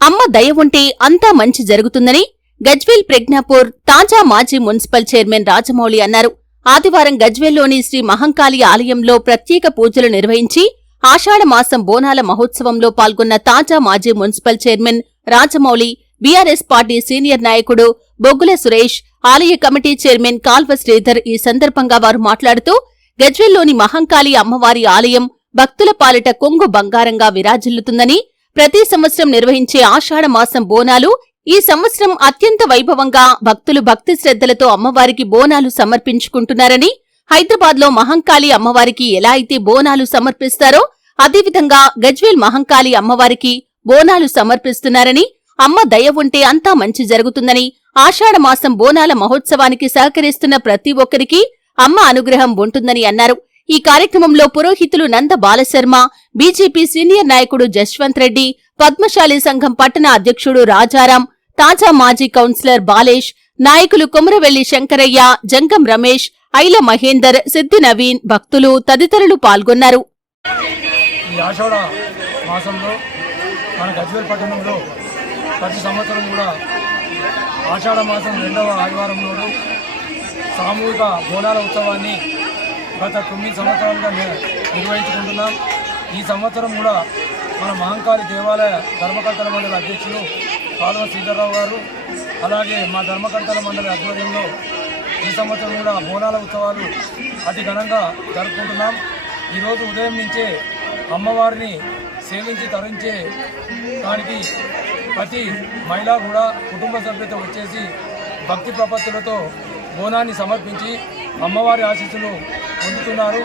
అమ్మ దయ ఉంటే అంతా మంచి జరుగుతుందని గజ్వేల్ ప్రజ్ఞాపూర్ తాజా మాజీ మున్సిపల్ చైర్మన్ రాజమౌళి అన్నారు. ఆదివారం గజ్వేల్లోని శ్రీ మహంకాళి ఆలయంలో ప్రత్యేక పూజలు నిర్వహించి ఆషాఢమాసం బోనాల మహోత్సవంలో పాల్గొన్న తాజా మాజీ municipal chairman Rajamouli BRS party senior నాయకుడు బొగ్గుల సురేష్ ఆలయ కమిటీ చైర్మన్ కాల్వ శ్రీధర్ ఈ సందర్భంగా వారు మాట్లాడుతూ గజ్వేల్లోని మహంకాళి అమ్మవారి ఆలయం భక్తుల పాలిట కొంగు బంగారంగా విరాజిల్లుతుందని ప్రతి సంవత్సరం నిర్వహించే ఆషాఢ మాసం బోనాలు ఈ సంవత్సరం అత్యంత వైభవంగా భక్తులు భక్తి శ్రద్ధలతో అమ్మవారికి బోనాలు సమర్పించుకుంటున్నారని హైదరాబాద్లో మహంకాళి అమ్మవారికి ఎలా అయితే బోనాలు సమర్పిస్తారో అదేవిధంగా గజ్వేల్ మహంకాళి అమ్మవారికి బోనాలు సమర్పిస్తున్నారని అమ్మ దయ ఉంటే అంతా మంచి జరుగుతుందని ఆషాఢమాసం బోనాల మహోత్సవానికి సహకరిస్తున్న ప్రతి ఒక్కరికి అమ్మ అనుగ్రహం ఉంటుందని అన్నారు. ఈ కార్యక్రమంలో పురోహితులు నంద బాలశర్మ బీజేపీ సీనియర్ నాయకుడు జశ్వంత్ రెడ్డి పద్మశాలి సంఘం పట్టణ అధ్యక్షుడు రాజారాం తాజా మాజీ కౌన్సిలర్ బాలేష్ నాయకులు కొమరవెల్లి శంకరయ్య జంగం రమేష్ ఐల మహేందర్ సిద్ది నవీన్ భక్తులు తదితరులు పాల్గొన్నారు. మాసంలో మన గజ్వేల్ పట్టణంలో ప్రతి సంవత్సరం కూడా ఆషాఢ మాసం రెండవ ఆదివారం నాడు సామూహిక బోనాల ఉత్సవాన్ని గత తొమ్మిది సంవత్సరాలుగా మేము నిర్వహించుకుంటున్నాం. ఈ సంవత్సరం కూడా మన మహంకాళి దేవాలయ ధర్మకర్తల మండలి అధ్యక్షులు కాలువ సీతారావు గారు అలాగే మా ధర్మకర్తల మండలి ఆధ్వర్యంలో ఈ సంవత్సరం కూడా బోనాల ఉత్సవాలు అతి ఘనంగా జరుపుకుంటున్నాం. ఈరోజు ఉదయం నుంచే అమ్మవారిని సేవించి తరించే దానికి ప్రతి మహిళ కూడా కుటుంబ సభ్యులతో వచ్చేసి భక్తి ప్రపత్తులతో బోనాన్ని సమర్పించి అమ్మవారి ఆశీస్సులు పొందుతున్నారు.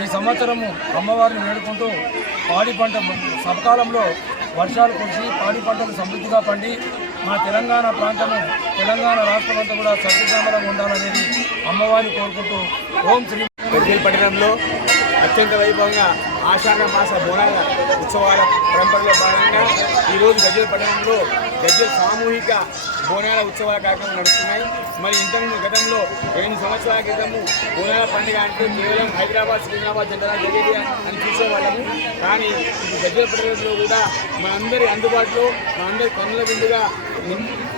ఈ సంవత్సరము అమ్మవారిని వేడుకుంటూ పాడి పంట సకాలంలో వర్షాలు కురిసి పాడి పంటలు సమృద్ధిగా పండి మా తెలంగాణ ప్రాంతము తెలంగాణ రాష్ట్రం అంతా కూడా సత్యశ్యామలంగా ఉండాలనేది అమ్మవారిని కోరుకుంటూ ఓం శ్రీ పట్టణంలో అత్యంత వైభవంగా ఆషాఢ మాస బోనాల ఉత్సవాల పరంపరలో భాగంగా ఈరోజు గజ్జల పట్టణంలో గజ్జల సామూహిక బోనాల ఉత్సవాల కార్యక్రమం నడుస్తున్నాయి. మరి ఇంతకుముందు గతంలో ఎనిమిది సంవత్సరాల క్రితము బోనాల పండుగ అంటే కేవలం హైదరాబాద్ సికింద్రాబాద్ జనరల్ జరిగేది అని చూసేవాళ్ళము. కానీ ఇప్పుడు గజ్వేల్ పట్టణంలో కూడా మనందరి అందుబాటులో మనందరి కన్నుల విందుగా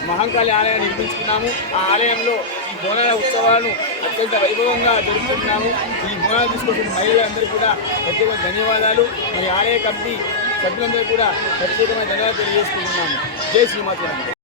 మహంకాళి ఆలయాన్ని నిర్మించుకున్నాము. ఆ ఆలయంలో ఈ బోనాల ఉత్సవాలను అత్యంత వైభవంగా జరుపుకుంటున్నాము. ఈ బోనాలు తీసుకొచ్చిన మహిళలందరూ కూడా ప్రత్యేక ధన్యవాదాలు. మరి ఆలయ కమిటీ సభ్యులందరూ కూడా ప్రత్యేకమైన ధన్యవాదాలు తెలియజేసుకుంటున్నాము జై శ్రీమాత